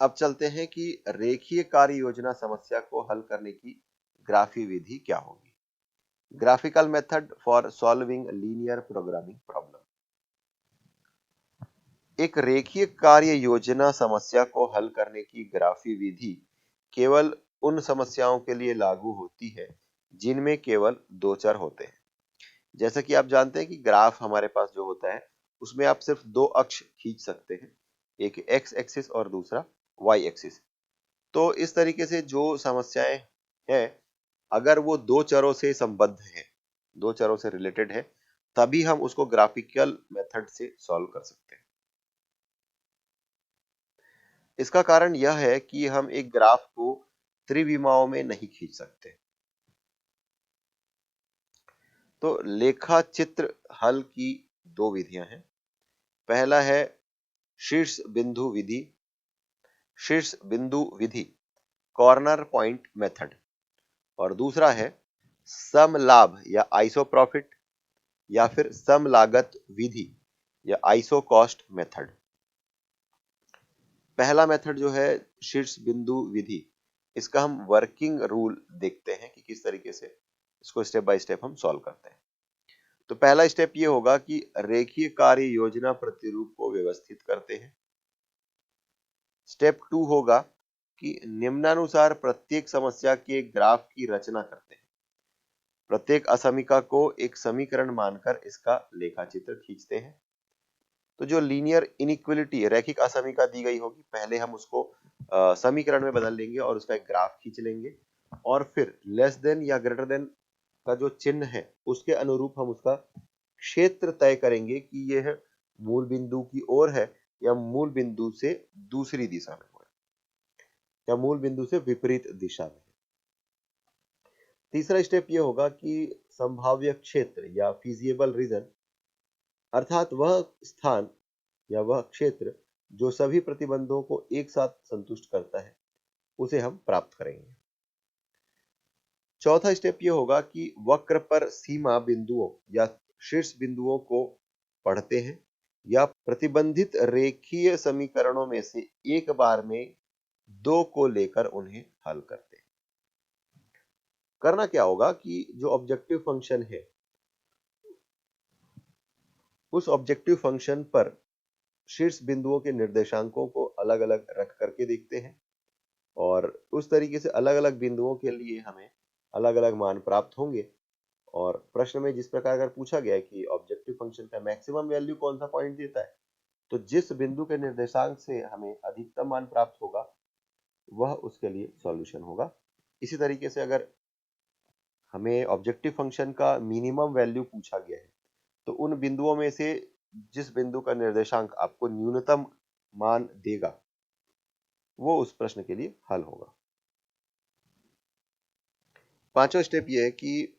अब चलते हैं कि रेखीय कार्य योजना समस्या को हल करने की ग्राफी विधि क्या होगी। Graphical method for solving linear programming problem. एक रेखीय कार्य योजना समस्या को हल करने की ग्राफी विधि केवल उन समस्याओं के लिए लागू होती है जिनमें केवल दो चर होते हैं। जैसा कि आप जानते हैं कि ग्राफ हमारे पास जो होता है उसमें आप सिर्फ दो अक्ष खींच सकते हैं, एक एक्स एक्सिस और दूसरा वाई एक्सिस। तो इस तरीके से जो समस्याएं हैं, अगर वो दो चरों से संबद्ध है, दो चरों से रिलेटेड है, तभी हम उसको ग्राफिकल मेथड से सॉल्व कर सकते हैं। इसका कारण यह है कि हम एक ग्राफ को त्रिविमाओं में नहीं खींच सकते। तो लेखा चित्र हल की दो विधियां हैं। पहला है शीर्ष बिंदु विधि, शीर्ष बिंदु विधि कॉर्नर पॉइंट मेथड, और दूसरा है सम लाभ या आइसो प्रॉफिट या फिर सम लागत विधि या आइसो कॉस्ट मेथड। पहला मेथड जो है शीर्ष बिंदु विधि, इसका हम वर्किंग रूल देखते हैं कि किस तरीके से इसको स्टेप बाय स्टेप हम सॉल्व करते हैं। तो पहला स्टेप ये होगा कि रेखीय कार्य योजना प्रतिरूप को व्यवस्थित करते हैं। स्टेप 2 होगा कि निम्नानुसार प्रत्येक समस्या के ग्राफ की रचना करते हैं। प्रत्येक असमीका को एक समीकरण मानकर इसका लेखाचित्र खींचते हैं। तो जो लीनियर इनइक्वलिटी रैखिक असमीका दी गई होगी, पहले हम उसको समीकरण में बदल लेंगे और उसका एक ग्राफ खींच लेंगे, और फिर लेस देन या ग्रेटर देन का जो चिन्ह है उसके अनुरूप हम उसका क्षेत्र तय करेंगे कि यह मूल बिंदु की ओर है या मूल बिंदु से दूसरी दिशा में है या मूल बिंदु से विपरीत दिशा में है। तीसरा स्टेप यह होगा कि संभाव्य क्षेत्र या फिजिबल रीजन, अर्थात वह स्थान या वह क्षेत्र जो सभी प्रतिबंधों को एक साथ संतुष्ट करता है, उसे हम प्राप्त करेंगे। चौथा स्टेप यह होगा कि वक्र पर सीमा बिंदुओं या शीर्ष बिंदुओं को पढ़ते हैं या प्रतिबंधित रेखीय समीकरणों में से एक बार में दो को लेकर उन्हें हल करते हैं। करना क्या होगा कि जो ऑब्जेक्टिव फंक्शन है, उस ऑब्जेक्टिव फंक्शन पर शीर्ष बिंदुओं के निर्देशांकों को अलग अलग रख करके देखते हैं, और उस तरीके से अलग अलग बिंदुओं के लिए हमें अलग अलग मान प्राप्त होंगे। और प्रश्न में जिस प्रकार अगर पूछा गया है कि ऑब्जेक्टिव फंक्शन का मैक्सिमम वैल्यू कौन सा पॉइंट देता है, तो जिस बिंदु के निर्देशांक से हमें अधिकतम मान प्राप्त होगा वह उसके लिए सॉल्यूशन होगा। इसी तरीके से अगर हमें ऑब्जेक्टिव फंक्शन का मिनिमम वैल्यू पूछा गया है, तो उन बिंदुओं में से जिस बिंदु का निर्देशांक आपको न्यूनतम मान देगा वो उस प्रश्न के लिए हल होगा। पांचवा स्टेप यह है कि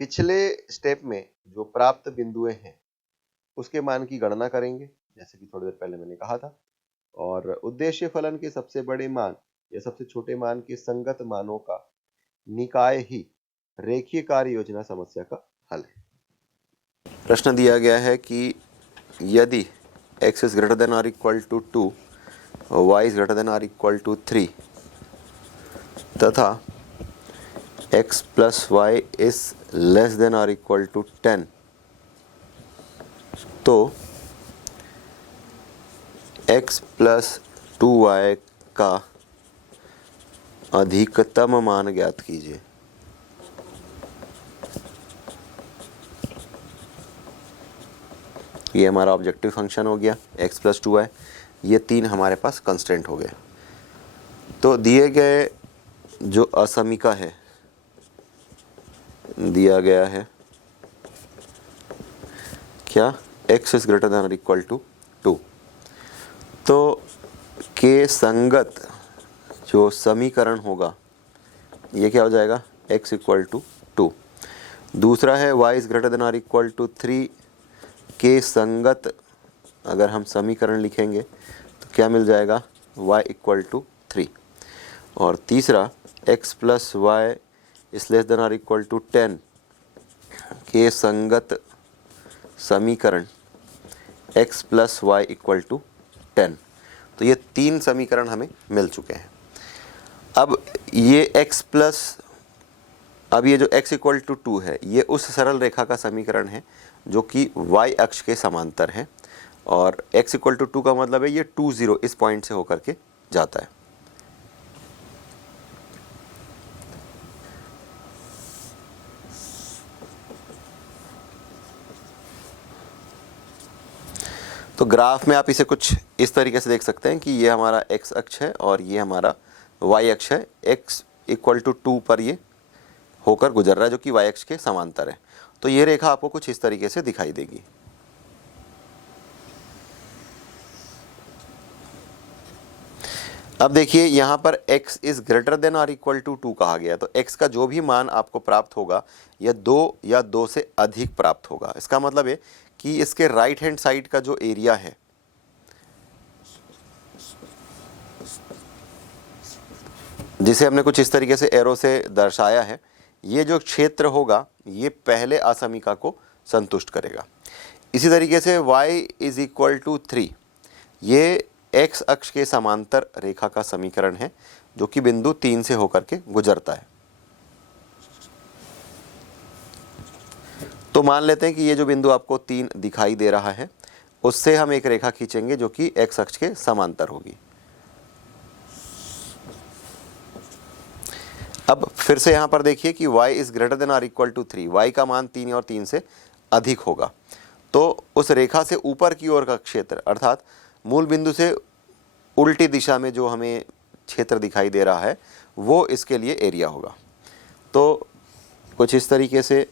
पिछले स्टेप में जो प्राप्त बिंदुएं हैं उसके मान की गणना करेंगे, जैसे कि थोड़ी देर पहले मैंने कहा था, और उद्देश्य फलन के सबसे बड़े मान या सबसे छोटे मान के संगत मानों का निकाय ही रेखीय कार्य योजना समस्या का हल है। प्रश्न दिया गया है कि यदि x is greater than or equal to 2, y is greater than or equal to 3 तथा x plus y is less than or equal to 10, तो x plus 2y का अधिकतम मान ज्ञात कीजिए। ये हमारा ऑब्जेक्टिव फंक्शन हो गया x प्लस 2y, ये तीन हमारे पास कंस्टेंट हो गए। तो दिए गए जो असमीका है, दिया गया है क्या, x इज ग्रेटर देन और इक्वल टू 2, तो के संगत जो समीकरण होगा ये क्या हो जाएगा, x इक्वल टू 2। दूसरा है y इज ग्रेटर देन और इक्वल टू 3 के संगत अगर हम समीकरण लिखेंगे तो क्या मिल जाएगा, y इक्वल टू 3। और तीसरा x plus Y is less than और इक्वल टू 10 के संगत समीकरण x plus Y equal to 10। तो ये 3 समीकरण हमें मिल चुके हैं। अब ये x प्लस, अब ये जो x इक्वल टू 2 है, ये उस सरल रेखा का समीकरण है जो कि y अक्ष के समांतर है, और x इक्वल टू 2 का मतलब है ये 2 0 इस पॉइंट से होकर के जाता है। तो ग्राफ में आप इसे कुछ इस तरीके से देख सकते हैं कि ये हमारा x अक्ष है और ये हमारा y अक्ष है। x इक्वल टू 2 पर ये होकर गुजर रहा है जो कि y अक्ष के समांतर है। तो ये रेखा आपको कुछ इस तरीके से दिखाई देगी। अब देखिए यहाँ पर x इज ग्रेटर देन और इक्वल टू 2 कहा गया, तो x का जो भी मान आपको प्राप्त होगा यह 2 या 2 से अधिक प्राप्त होगा। इसका मतलब है कि इसके राइट हैंड साइड का जो एरिया है, जिसे हमने कुछ इस तरीके से एरो से दर्शाया है, ये जो क्षेत्र होगा ये पहले असमीका को संतुष्ट करेगा। इसी तरीके से y इज इक्वल टू 3, ये x अक्ष के समांतर रेखा का समीकरण है जो कि बिंदु 3 से होकर के गुजरता है। तो मान लेते हैं कि ये जो बिंदु आपको 3 दिखाई दे रहा है, उससे हम एक रेखा खींचेंगे जो कि x अक्ष के समांतर होगी। अब फिर से यहाँ पर देखिए कि y इज ग्रेटर देन और इक्वल टू 3, y का मान 3 और 3 से अधिक होगा। तो उस रेखा से ऊपर की ओर का क्षेत्र, अर्थात मूल बिंदु से उल्टी दिशा में जो हमें क्षेत्र दिखाई दे रहा है, वो इसके लिए एरिया होगा। तो कुछ इस तरीके से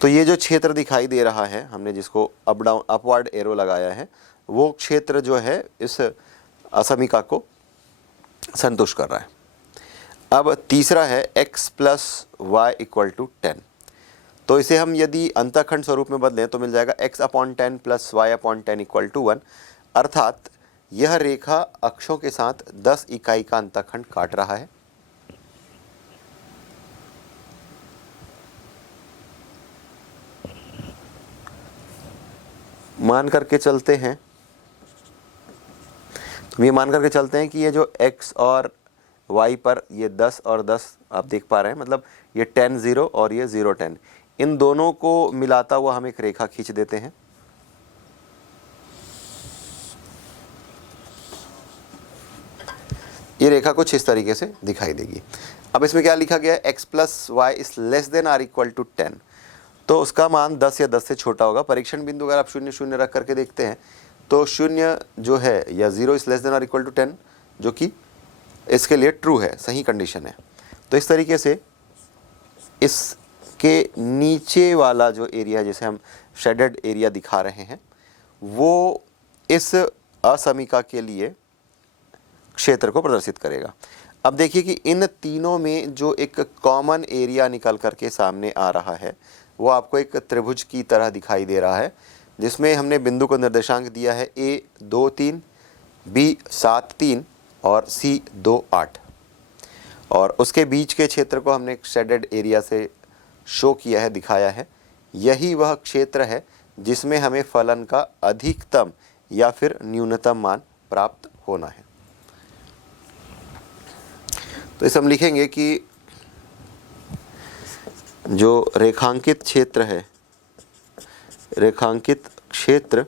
तो ये जो क्षेत्र दिखाई दे रहा है, हमने जिसको अप डाउन अपवर्ड एरो लगाया है, वो क्षेत्र जो है इस असमीका को संतुष्ट कर रहा है। अब तीसरा है x plus Y equal to 10, तो इसे हम यदि अंतःखंड स्वरूप में बदलें तो मिल जाएगा x upon 10 plus Y upon 10 equal to 1, अर्थात यह रेखा अक्षों के साथ 10 इकाई का अंतःखंड काट रहा है। मान करके चलते हैं, तो ये मान करके चलते हैं कि ये जो x और y पर ये 10 और 10 आप देख पा रहे हैं, मतलब ये 10 0 और ये 0 10, इन दोनों को मिलाता हुआ हम एक रेखा खींच देते हैं। ये रेखा कुछ इस तरीके से दिखाई देगी। अब इसमें क्या लिखा गया है, x plus Y is less than or equal to 10, तो उसका मान 10 या 10 से छोटा होगा। परीक्षण बिंदु अगर आप 0 0 रख करके देखते हैं तो 0 जो है या 0 is less than or equal to 10, जो कि इसके लिए ट्रू है, सही कंडीशन है। तो इस तरीके से इसके नीचे वाला जो एरिया जिसे हम शेडेड एरिया दिखा रहे हैं, वो इस असमीका के लिए क्षेत्र को प्रदर्शित करेगा। अब देखिए कि इन तीनों में जो एक कॉमन एरिया निकल करके सामने आ रहा है, वो आपको एक त्रिभुज की तरह दिखाई दे रहा है, जिसमें हमने बिंदु को निर्देशांक दिया है a 2 3, b 7 3 और c 2 8, और उसके बीच के क्षेत्र को हमने एक शेडेड एरिया से शो किया है, दिखाया है। यही वह क्षेत्र है जिसमें हमें फलन का अधिकतम या फिर न्यूनतम मान प्राप्त होना है। तो इस हम लिखेंगे कि जो रेखांकित क्षेत्र है, रेखांकित क्षेत्र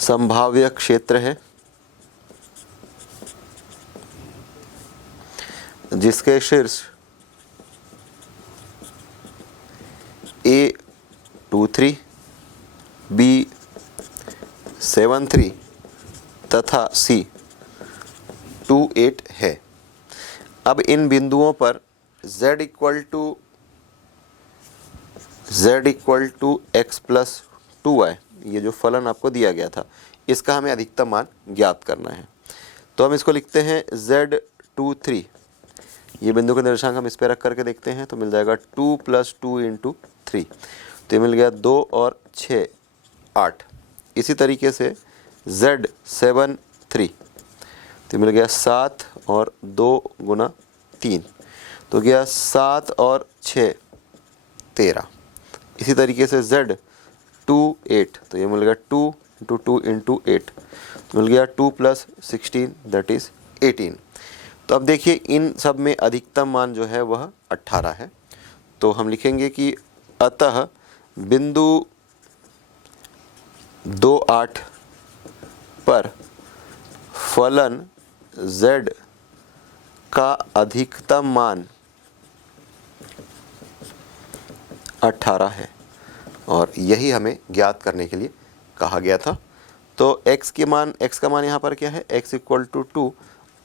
संभाव्य क्षेत्र है जिसके शीर्ष A 2 3, B 7 3 तथा C 2 8 है। अब इन बिंदुओं पर z equal to x plus 2y, ये जो फलन आपको दिया गया था, इसका हमें अधिकतम मान ज्ञात करना है। तो हम इसको लिखते हैं z 2 3, ये बिंदु का निर्देशांक हम इस पर रख करके देखते हैं तो मिल जाएगा 2 प्लस 2 इंटू 3, तो ये मिल गया 2 और 6 8। इसी तरीके से z 7 3, तो मिल गया 7 और 2 गुना 3, तो गया 7 और 6 13। इसी तरीके से z 2 8, तो ये मिल गया 2 इंटू 2 इंटू 8, तो मिल गया 2 प्लस 16 दैट इज़ 18। तो अब देखिए इन सब में अधिकतम मान जो है वह 18 है। तो हम लिखेंगे कि अतः बिंदु 2 8 पर फलन z का अधिकतम मान 18 है और यही हमें ज्ञात करने के लिए कहा गया था। तो x का मान यहाँ पर क्या है, x इक्वल टू 2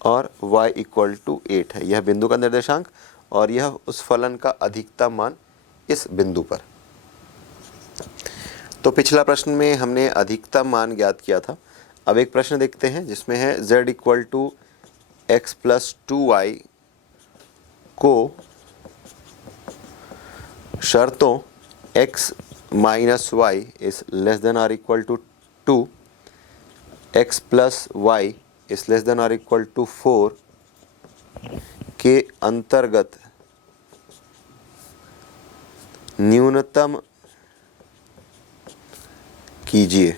और y इक्वल टू 8 है। यह बिंदु का निर्देशांक और यह उस फलन का अधिकतम मान इस बिंदु पर। तो पिछला प्रश्न में हमने अधिकतम मान ज्ञात किया था। अब एक प्रश्न देखते हैं जिसमें है z equal to x plus 2y को शर्तों x minus Y is less than or equal to 2, x plus Y is less than or equal to 4 के अंतर्गत न्यूनतम कीजिए।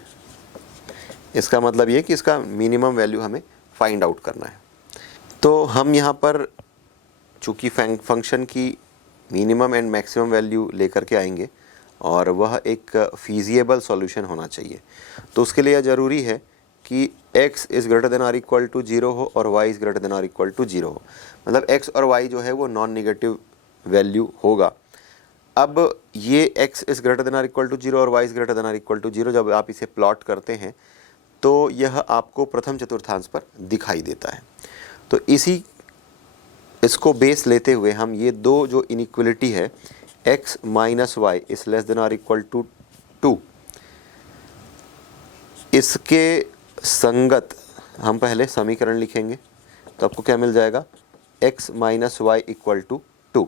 इसका मतलब ये कि इसका मिनिमम वैल्यू हमें फाइंड आउट करना है। तो हम यहाँ पर चूँकि फंक्शन की मिनिमम एंड मैक्सिमम वैल्यू लेकर के आएंगे और वह एक फीजिएबल सॉल्यूशन होना चाहिए। तो उसके लिए ज़रूरी है कि x is greater than or equal to 0 हो और y is greater than or equal to 0 हो। मतलब x और y जो है वो नॉन नेगेटिव वैल्यू होगा। अब ये x is greater than or equal to 0 और y is greater than or equal to 0 जब आप इसे प्लॉट करते हैं तो यह आपको प्रथम चतुर्थांश पर दिखाई देता है। तो इसको बेस लेते हुए हम ये दो जो इनइक्वलिटी है x minus Y is less than or equal to 2, इसके संगत हम पहले समीकरण लिखेंगे। तो आपको क्या मिल जाएगा, x minus Y equal to 2।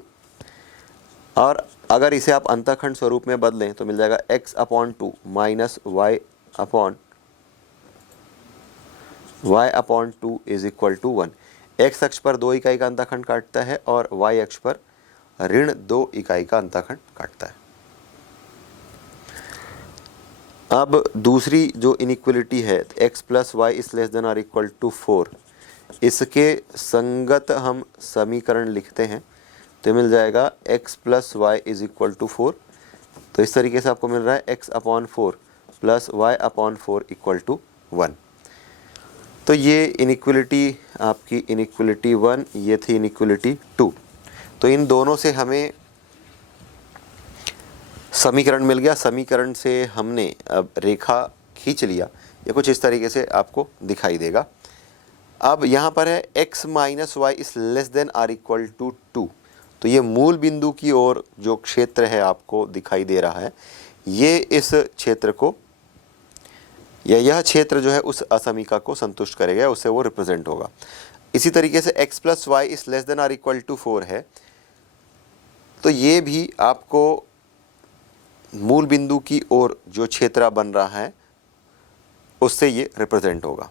और अगर इसे आप अंतःखंड स्वरूप में बदलें तो मिल जाएगा x upon 2 minus Y upon 2 is equal to 1। x अक्ष पर 2 इकाई का अंतःखंड काटता है और y अक्ष पर ऋण 2 इकाई का अंतःखंड काटता है। अब दूसरी जो इनइक्वलिटी है x plus Y is less than or equal to 4, इसके संगत हम समीकरण लिखते हैं तो मिल जाएगा x plus Y is equal to 4। तो इस तरीके से आपको मिल रहा है x upon 4 plus Y upon 4 equal to 1। तो ये इनइक्वलिटी आपकी इनइक्वलिटी 1, ये थी इनइक्वलिटी 2। तो इन दोनों से हमें समीकरण मिल गया। समीकरण से हमने अब रेखा खींच लिया। ये कुछ इस तरीके से आपको दिखाई देगा। अब यहाँ पर है x minus Y is less than or equal to 2। तो ये मूल बिंदु की ओर जो क्षेत्र है आपको दिखाई दे रहा है, ये इस क्षेत्र को या यह क्षेत्र जो है उस असमीका को संतुष्ट करेगा, उससे वो रिप्रेजेंट होगा। इसी तरीके से x plus Y is less than or equal to 4 है, तो ये भी आपको मूल बिंदु की ओर जो क्षेत्र बन रहा है उससे ये रिप्रेजेंट होगा।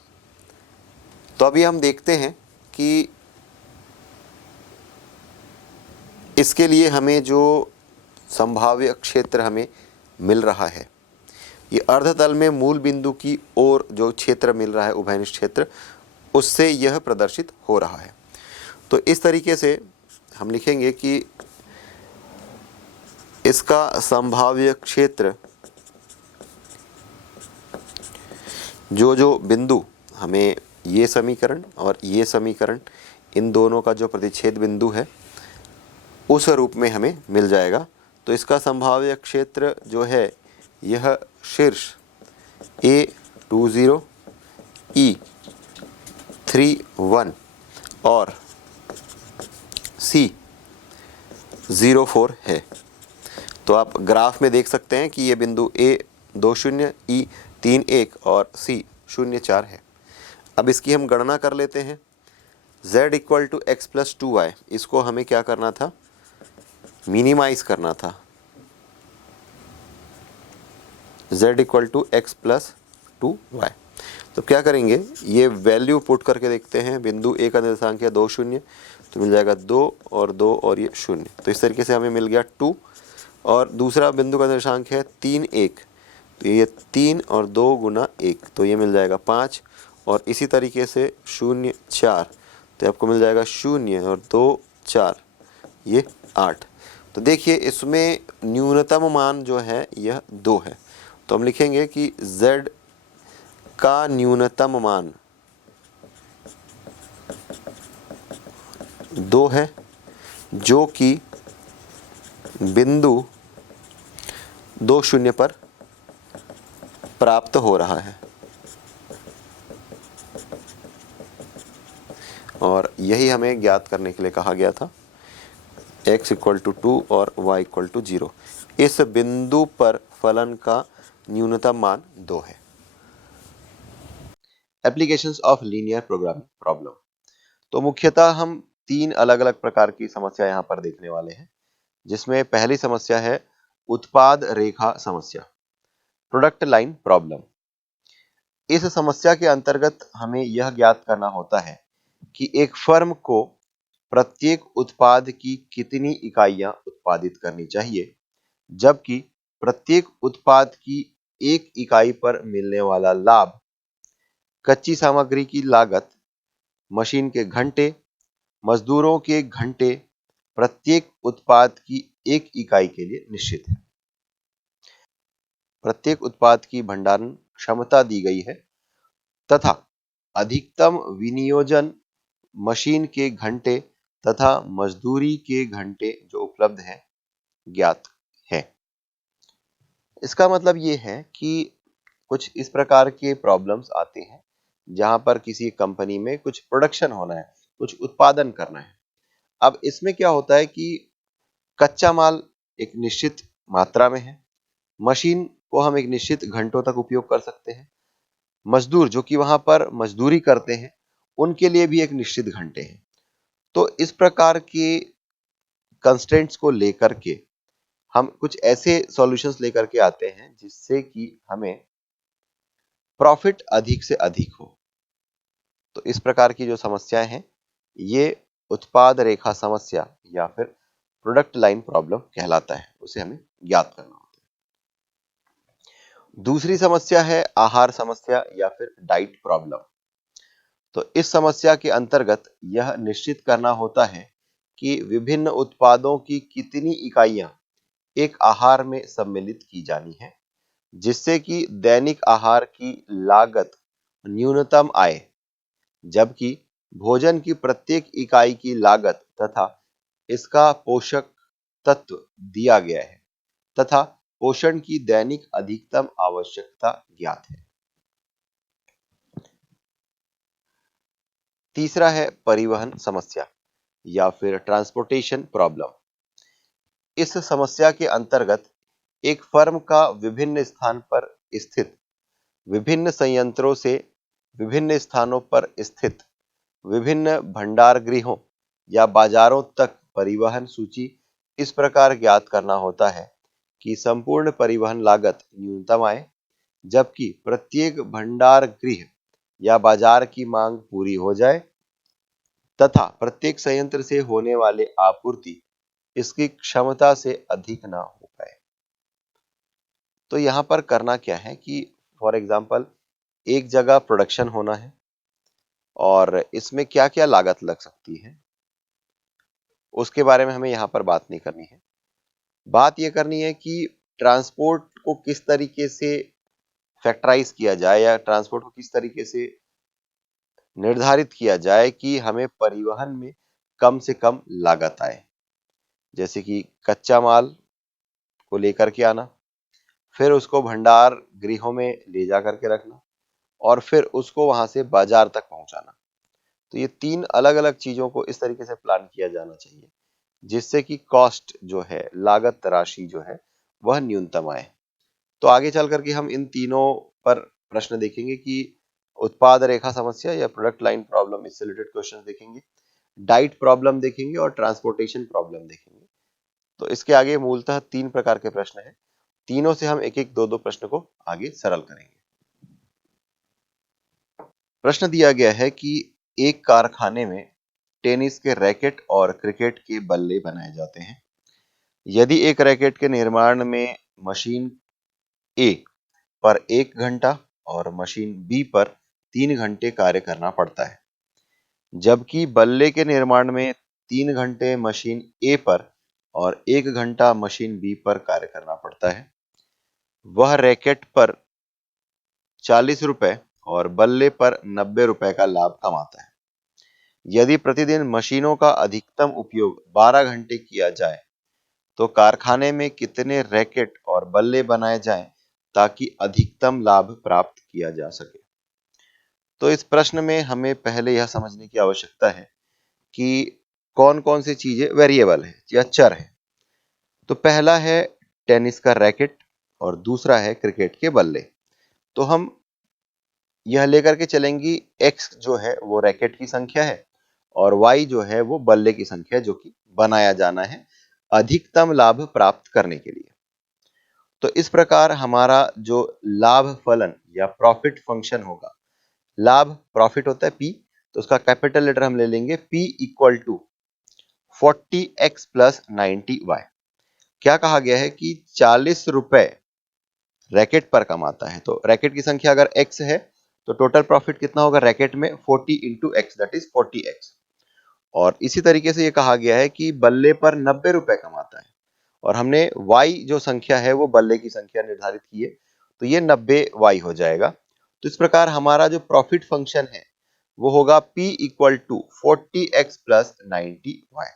तो अभी हम देखते हैं कि इसके लिए हमें जो संभाव्य क्षेत्र हमें मिल रहा है, ये अर्धतल में मूल बिंदु की ओर जो क्षेत्र मिल रहा है उभयनिष्ठ क्षेत्र, उससे यह प्रदर्शित हो रहा है। तो इस तरीके से हम लिखेंगे कि इसका संभाव्य क्षेत्र जो बिंदु हमें ये समीकरण और ये समीकरण इन दोनों का जो प्रतिच्छेद बिंदु है उस रूप में हमें मिल जाएगा। तो इसका संभाव्य क्षेत्र जो है यह शीर्ष A20, E31 और C04 है। तो आप ग्राफ में देख सकते हैं कि ये बिंदु A20, E31 और C04 है। अब इसकी हम गणना कर लेते हैं। z equal to x plus 2y, इसको हमें क्या करना था, मिनिमाइज करना था। z equal to x plus 2y, तो क्या करेंगे, ये वैल्यू पुट करके देखते हैं। बिंदु ए का निर्देशांक है 2 0, तो मिल जाएगा 2 और 2 और ये 0। तो इस तरीके से हमें मिल गया 2 और दूसरा बिंदु का निर्देशांक है 3 1, तो ये 3 और 2 गुना 1, तो ये मिल जाएगा 5। और इसी तरीके से 0 4, तो आपको मिल जाएगा 0 और 2 4, ये 8। तो देखिए इसमें न्यूनतम मान जो है यह 2 है, तो हम लिखेंगे कि z का न्यूनतम मान 2 है, जो कि बिंदु 2 0 पर प्राप्त हो रहा है। और यही हमें ज्ञात करने के लिए कहा गया था, x इक्वल टू 2 और y इक्वल टू 0। इस बिंदु पर फलन का न्यूनतम मान 2 है। Applications of linear programming problem. तो मुख्यतः हम 3 अलग अलग प्रकार की समस्या यहाँ पर देखने वाले हैं, जिसमें पहली समस्या है उत्पाद रेखा समस्या, प्रोडक्ट लाइन प्रॉब्लम। इस समस्या के अंतर्गत हमें यह ज्ञात करना होता है कि एक फर्म को प्रत्येक उत्पाद की कितनी इकाइयां उत्पादित करनी चाहिए, जबकि प्रत्येक उत्पाद की 1 इकाई पर मिलने वाला लाभ कच्ची सामग्री की लागत, मशीन के घंटे, मजदूरों के घंटे प्रत्येक उत्पाद की 1 इकाई के लिए निश्चित है। प्रत्येक उत्पाद की भंडारण क्षमता दी गई है तथा अधिकतम विनियोजन मशीन के घंटे तथा मजदूरी के घंटे जो उपलब्ध हैं ज्ञात है। इसका मतलब ये है कि कुछ इस प्रकार के प्रॉब्लम्स आते हैं जहां पर किसी कंपनी में कुछ प्रोडक्शन होना है, कुछ उत्पादन करना है। अब इसमें क्या होता है कि कच्चा माल एक निश्चित मात्रा में है, मशीन को हम एक निश्चित घंटों तक उपयोग कर सकते हैं, मजदूर जो कि वहां पर मजदूरी करते हैं उनके लिए भी एक निश्चित घंटे हैं। तो इस प्रकार के कंस्ट्रेंट्स को लेकर के हम कुछ ऐसे सॉल्यूशंस लेकर के आते हैं जिससे कि हमें प्रॉफिट अधिक से अधिक हो। तो इस प्रकार की जो समस्याएं हैं ये उत्पाद रेखा समस्या या फिर प्रोडक्ट लाइन प्रॉब्लम कहलाता है, उसे हमें ज्ञात करना होता है। दूसरी समस्या है आहार समस्या या फिर डाइट प्रॉब्लम। तो इस समस्या के अंतर्गत यह निश्चित करना होता है कि विभिन्न उत्पादों की कितनी इकाइयां एक आहार में सम्मिलित की जानी है, जिससे कि दैनिक आहार की लागत न्यूनतम आए, जबकि भोजन की प्रत्येक इकाई की लागत तथा इसका पोषक तत्व दिया गया है तथा पोषण की दैनिक अधिकतम आवश्यकता ज्ञात है। तीसरा है परिवहन समस्या या फिर ट्रांसपोर्टेशन प्रॉब्लम। इस समस्या के अंतर्गत एक फर्म का विभिन्न स्थान पर स्थित विभिन्न संयंत्रों से विभिन्न स्थानों पर स्थित विभिन्न भंडार गृहों या बाजारों तक परिवहन सूची इस प्रकार ज्ञात करना होता है कि संपूर्ण परिवहन लागत न्यूनतम आए, जबकि प्रत्येक भंडार गृह या बाजार की मांग पूरी हो जाए तथा प्रत्येक संयंत्र से होने वाले आपूर्ति इसकी क्षमता से अधिक ना हो पाए। तो यहाँ पर करना क्या है कि फॉर एग्जाम्पल एक जगह प्रोडक्शन होना है और इसमें क्या क्या लागत लग सकती है उसके बारे में हमें यहाँ पर बात नहीं करनी है। बात यह करनी है कि ट्रांसपोर्ट को किस तरीके से फैक्टराइज किया जाए या ट्रांसपोर्ट को किस तरीके से निर्धारित किया जाए कि हमें परिवहन में कम से कम लागत आए। जैसे कि कच्चा माल को लेकर के आना, फिर उसको भंडार गृहों में ले जा करके रखना और फिर उसको वहां से बाजार तक पहुंचाना। तो ये 3 अलग अलग चीजों को इस तरीके से प्लान किया जाना चाहिए जिससे कि कॉस्ट जो है, लागत राशि जो है वह न्यूनतम आए। तो आगे चल करके हम इन तीनों पर प्रश्न देखेंगे कि उत्पाद रेखा समस्या या प्रोडक्ट लाइन प्रॉब्लम, इससे रिलेटेड क्वेश्चन देखेंगे, डाइट प्रॉब्लम देखेंगे और ट्रांसपोर्टेशन प्रॉब्लम देखेंगे। तो इसके आगे मूलतः 3 प्रकार के प्रश्न हैं, तीनों से हम एक एक दो दो प्रश्न को आगे सरल करेंगे। प्रश्न दिया गया है कि एक कारखाने में टेनिस के रैकेट और क्रिकेट के बल्ले बनाए जाते हैं। यदि एक रैकेट के निर्माण में मशीन ए पर 1 घंटा और मशीन बी पर 3 घंटे कार्य करना पड़ता है, जबकि बल्ले के निर्माण में 3 घंटे मशीन ए पर और 1 घंटा मशीन बी पर कार्य करना पड़ता है, वह रैकेट पर 40 रुपए और बल्ले पर 90 रुपए का लाभ कमाता है। यदि प्रतिदिन मशीनों का अधिकतम उपयोग 12 घंटे किया जाए, तो कारखाने में कितने रैकेट और बल्ले बनाए जाएं ताकि अधिकतम लाभ प्राप्त किया जा सके। तो इस प्रश्न में हमें पहले यह समझने की आवश्यकता है कि कौन कौन सी चीजें वेरिएबल है या चर है। तो पहला है टेनिस का रैकेट और दूसरा है क्रिकेट के बल्ले। तो हम यह लेकर के चलेंगे, x जो है वो रैकेट की संख्या है और y जो है वो बल्ले की संख्या जो कि बनाया जाना है अधिकतम लाभ प्राप्त करने के लिए। तो इस प्रकार हमारा जो लाभ फलन या प्रॉफिट फंक्शन होगा, लाभ प्रॉफिट होता है P, तो उसका कैपिटल लेटर हम ले लेंगे P equal to 40x plus 90y। क्या कहा गया है कि 40 रुपए रैकेट पर कमाता है, तो रैकेट की संख्या अगर x है तो टोटल प्रॉफिट कितना होगा रैकेट में 40 into x, that is 40x। और इसी तरीके से ये कहा गया है कि बल्ले पर 90 रुपए कमाता है और हमने y जो संख्या है वो बल्ले की संख्या निर्धारित की है, तो ये 90y हो जाएगा। तो इस प्रकार हमारा जो प्रॉफिट फंक्शन है वो होगा P equal to 40x plus 90y।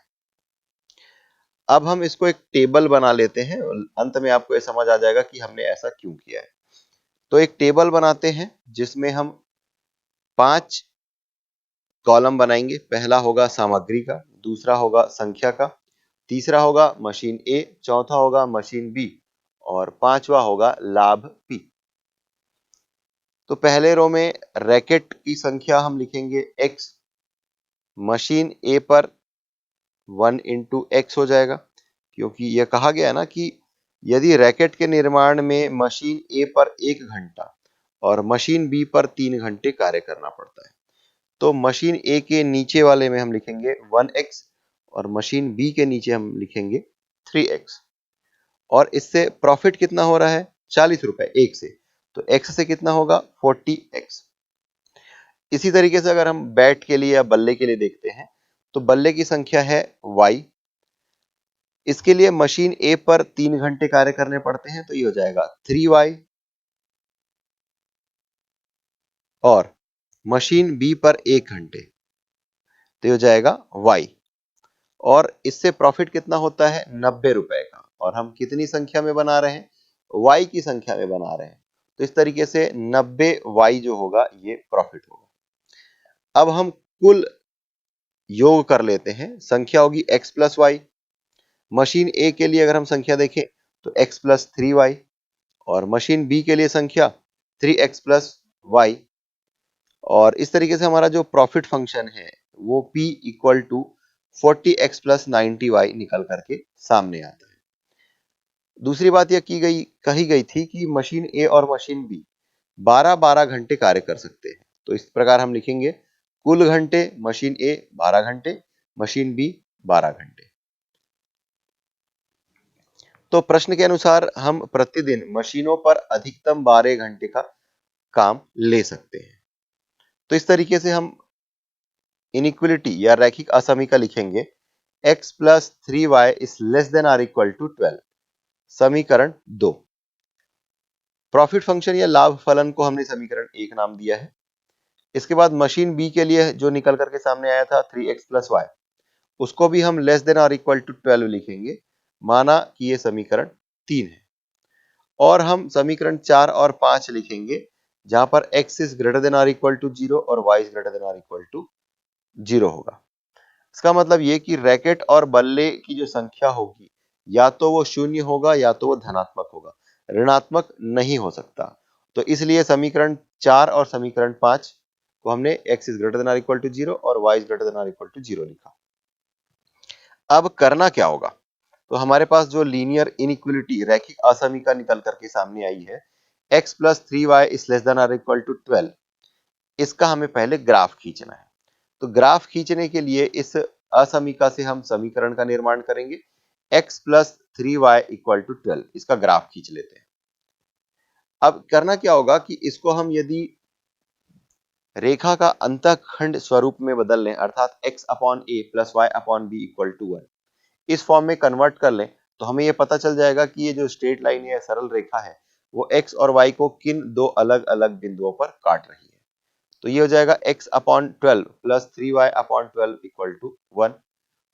अब हम इसको एक टेबल बना लेते हैं, अंत में आपको ये समझ आ जाएगा कि हमने ऐसा क्यों किया है। तो एक टेबल बनाते हैं जिसमें हम 5 कॉलम बनाएंगे। पहला होगा सामग्री का, दूसरा होगा संख्या का, तीसरा होगा मशीन ए, चौथा होगा मशीन बी और पांचवा होगा लाभ पी। तो पहले रो में रैकेट की संख्या हम लिखेंगे x, मशीन ए पर 1 इंटू एक्स हो जाएगा, क्योंकि यह कहा गया ना कि यदि रैकेट के निर्माण में मशीन ए पर 1 घंटा और मशीन बी पर 3 घंटे कार्य करना पड़ता है, तो मशीन ए के नीचे वाले में हम लिखेंगे 1x और मशीन बी के नीचे हम लिखेंगे 3x। और इससे प्रॉफिट कितना हो रहा है 40 रुपए एक से, तो x से कितना होगा 40x। इसी तरीके से अगर हम बैट के लिए या बल्ले के लिए देखते हैं, तो बल्ले की संख्या है y, इसके लिए मशीन ए पर 3 घंटे कार्य करने पड़ते हैं, तो ये हो जाएगा 3y और मशीन बी पर 1 घंटे, तो ये हो जाएगा y। और इससे प्रॉफिट कितना होता है 90 रुपए का, और हम कितनी संख्या में बना रहे हैं y की संख्या में बना रहे हैं, तो इस तरीके से 90y जो होगा ये प्रॉफिट होगा। अब हम कुल योग कर लेते हैं, संख्या होगी x प्लस वाई। मशीन ए के लिए अगर हम संख्या देखें तो x प्लस 3y और मशीन बी के लिए संख्या 3x प्लस वाई। और इस तरीके से हमारा जो प्रॉफिट फंक्शन है वो P equal to 40x plus 90y निकल करके सामने आता है। दूसरी बात यह कही गई थी कि मशीन ए और मशीन बी 12-12 घंटे कार्य कर सकते हैं, तो इस प्रकार हम लिखेंगे कुल घंटे मशीन ए 12 घंटे, मशीन बी 12 घंटे। तो प्रश्न के अनुसार हम प्रतिदिन मशीनों पर अधिकतम 12 घंटे का काम ले सकते हैं। तो इस तरीके से हम इनइक्वलिटी या रैखिक असमीका लिखेंगे x plus 3y is less than or equal to 12, समीकरण 2। प्रॉफिट फंक्शन या लाभ फलन को हमने समीकरण 1 नाम दिया है। इसके बाद मशीन बी के लिए जो निकल करके सामने आया था 3x प्लस वाई, उसको भी हम less than or equal to 12 लिखेंगे, माना कि ये समीकरण 3 है। और हम समीकरण 4 और 5 लिखेंगे जहां पर x is greater than or equal to 0 और y is greater than or equal to 0 होगा। इसका मतलब ये कि रैकेट और बल्ले की जो संख्या होगी या तो वो शून्य होगा या तो वो धनात्मक होगा, ऋणात्मक नहीं हो सकता। तो इसलिए समीकरण 4 और समीकरण 5 को हमने x is greater than or equal to 0 और y is greater than or equal to 0 लिखा। अब करना क्या होगा, तो हमारे पास जो लीनियर इनइक्वलिटी रैखिक असमीका निकल करके सामने आई है x plus 3y is less than or equal to 12, इसका हमें पहले ग्राफ खींचना है। तो ग्राफ खींचने के लिए इस असमीका से हम समीकरण का निर्माण करेंगे। x plus 3y equal to 12 इसका ग्राफ खींच लेते हैं। अब करना क्या होगा कि इसको हम यदि रेखा का अंतःखंड स्वरूप में बदल लें, अर्थात x upon a plus Y upon B equal to 1, इस फॉर्म में कन्वर्ट कर लें, तो हमें यह पता चल जाएगा कि ये जो स्ट्रेट लाइन है, सरल रेखा है, वो x और y को किन दो अलग अलग बिंदुओं पर काट रही है। तो ये हो जाएगा x upon 12 plus 3y upon 12 equal to 1।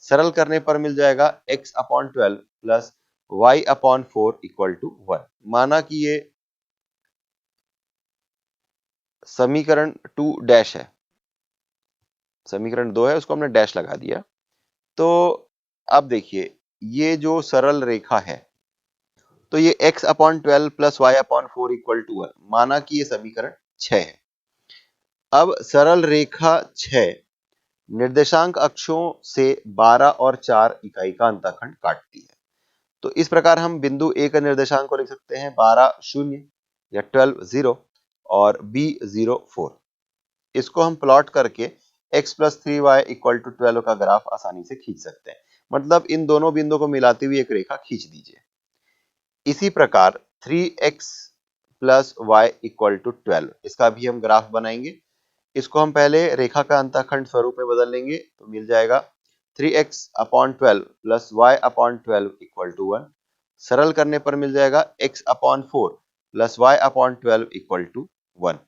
सरल करने पर मिल जाएगा x upon 12 plus y upon 4 equal to 1। माना कि ये समीकरण 2 डैश है, समीकरण 2 है, उसको हमने डैश लगा दिया। तो अब देखिए ये जो सरल रेखा है, तो ये x upon 12 plus Y upon 4 equal to 1, माना कि ये समीकरण 6 है। अब सरल रेखा 6 निर्देशांक अक्षों से 12 और 4 इकाई का अंतःखंड काटती है। तो इस प्रकार हम बिंदु A का निर्देशांक को लिख सकते हैं 12 0 या 12 0 और B 0 4। इसको हम प्लॉट करके x plus 3y equal to 12 का ग्राफ आसानी से खींच सकते हैं। मतलब इन दोनों बिंदुओं को मिलाते हुए एक रेखा खींच दीजिए। इसी प्रकार 3x plus Y equal to 12, इसका भी हम ग्राफ बनाएंगे। इसको हम पहले रेखा का अंतःखंड स्वरूप में बदल लेंगे, तो मिल जाएगा 3x upon 12 plus Y upon 12 equal to 1। सरल करने पर मिल जाएगा x upon 4 plus Y upon 12 equal to 1।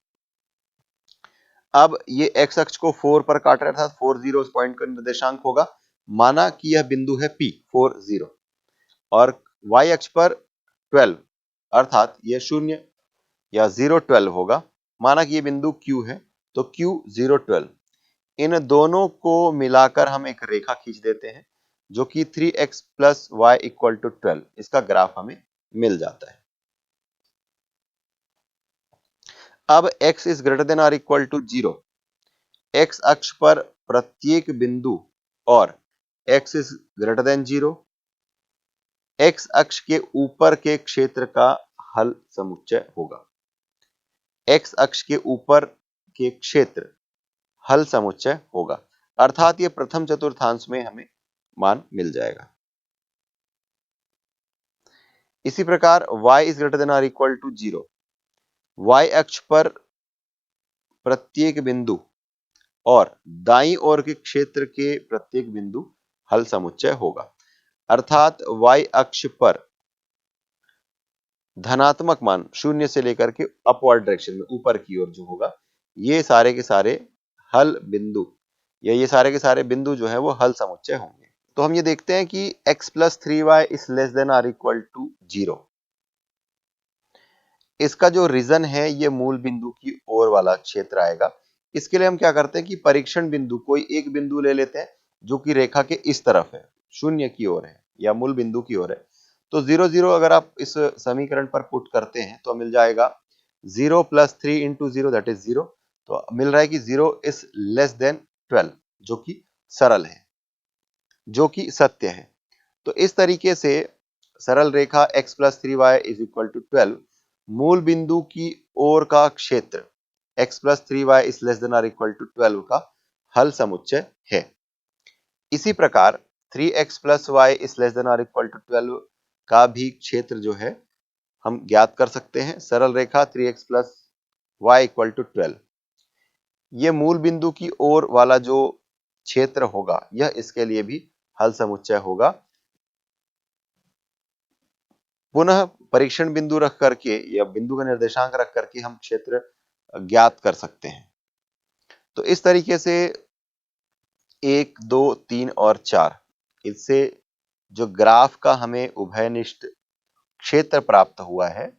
अब ये x अक्ष को 4 पर काट रहा था, 4 0 इस पॉइंट का निर्देशांक होगा। माना कि यह बिंदु है P 4 0 और y अक्ष पर 12 अर्थात यह 0 या 0 12 होगा। माना कि ये बिंदु Q है, तो Q 0 12। इन दोनों को मिलाकर हम एक रेखा खींच देते हैं, जो कि 3x plus Y equal to 12, इसका ग्राफ हमें मिल जाता है। अब x is greater than or equal to 0, x अक्ष पर प्रत्येक बिंदु और x is greater than 0, x अक्ष के ऊपर के क्षेत्र का हल समुच्चय होगा। x अक्ष के ऊपर के क्षेत्र हल समुच्चय होगा, अर्थात ये प्रथम चतुर्थांश में हमें मान मिल जाएगा। इसी प्रकार y is greater than or equal to 0, y अक्ष पर प्रत्येक बिंदु और दाईं ओर के क्षेत्र के प्रत्येक बिंदु हल समुच्चय होगा, अर्थात y अक्ष पर धनात्मक मान 0 से लेकर के अपवर्ड डायरेक्शन में ऊपर की ओर जो होगा, ये सारे के सारे हल बिंदु या ये सारे के सारे बिंदु जो है वो हल समुच्चय होंगे। तो हम ये देखते हैं कि x plus 3y is less than or equal to 0, इसका जो रीजन है ये मूल बिंदु की ओर वाला क्षेत्र आएगा। इसके लिए हम क्या करते हैं कि परीक्षण बिंदु, कोई एक बिंदु ले लेते हैं जो कि रेखा के इस तरफ है, 0 की ओर है या मूल बिंदु की ओर है। तो 0 0 अगर आप इस समीकरण पर पुट करते हैं तो मिल जाएगा 0 प्लस 3 इंटू 0 दैट इज 0। तो मिल रहा है कि 0 इज लेस देन 12, जो कि सरल है, जो कि सत्य है। तो इस तरीके से सरल रेखा x plus 3y is equal to 12 मूल बिंदु की ओर का क्षेत्र x plus 3y is less than or equal to 12 का हल समुच्चय है। इसी प्रकार 3x plus Y is less than or equal to 12 का भी क्षेत्र जो है हम ज्ञात कर सकते हैं। सरल रेखा 3x plus Y equal to 12, ये मूल बिंदु की ओर वाला जो क्षेत्र होगा यह इसके लिए भी हल समुच्चय होगा। पुनः परीक्षण बिंदु रख करके या बिंदु का निर्देशांक रख करके हम क्षेत्र ज्ञात कर सकते हैं। तो इस तरीके से 1 2 3 और 4, इससे जो ग्राफ का हमें उभयनिष्ठ क्षेत्र प्राप्त हुआ है,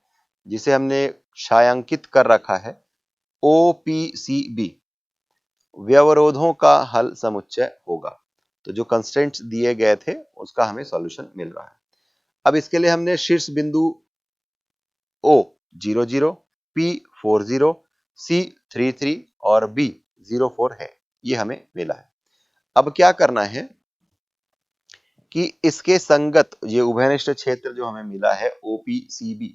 जिसे हमने छायांकित कर रखा है OPCB, व्यवरोधों का हल समुच्चय होगा। तो जो कंस्ट्रेंट्स दिए गए थे उसका हमें सॉल्यूशन मिल रहा है। अब इसके लिए हमने शीर्ष बिंदु O 0 0, P 4 0, C 3 3 और B 0 4 है, ये हमें मिला है। अब क्या करना है कि इसके संगत ये उभयनिष्ठ क्षेत्र जो हमें मिला है OPCB,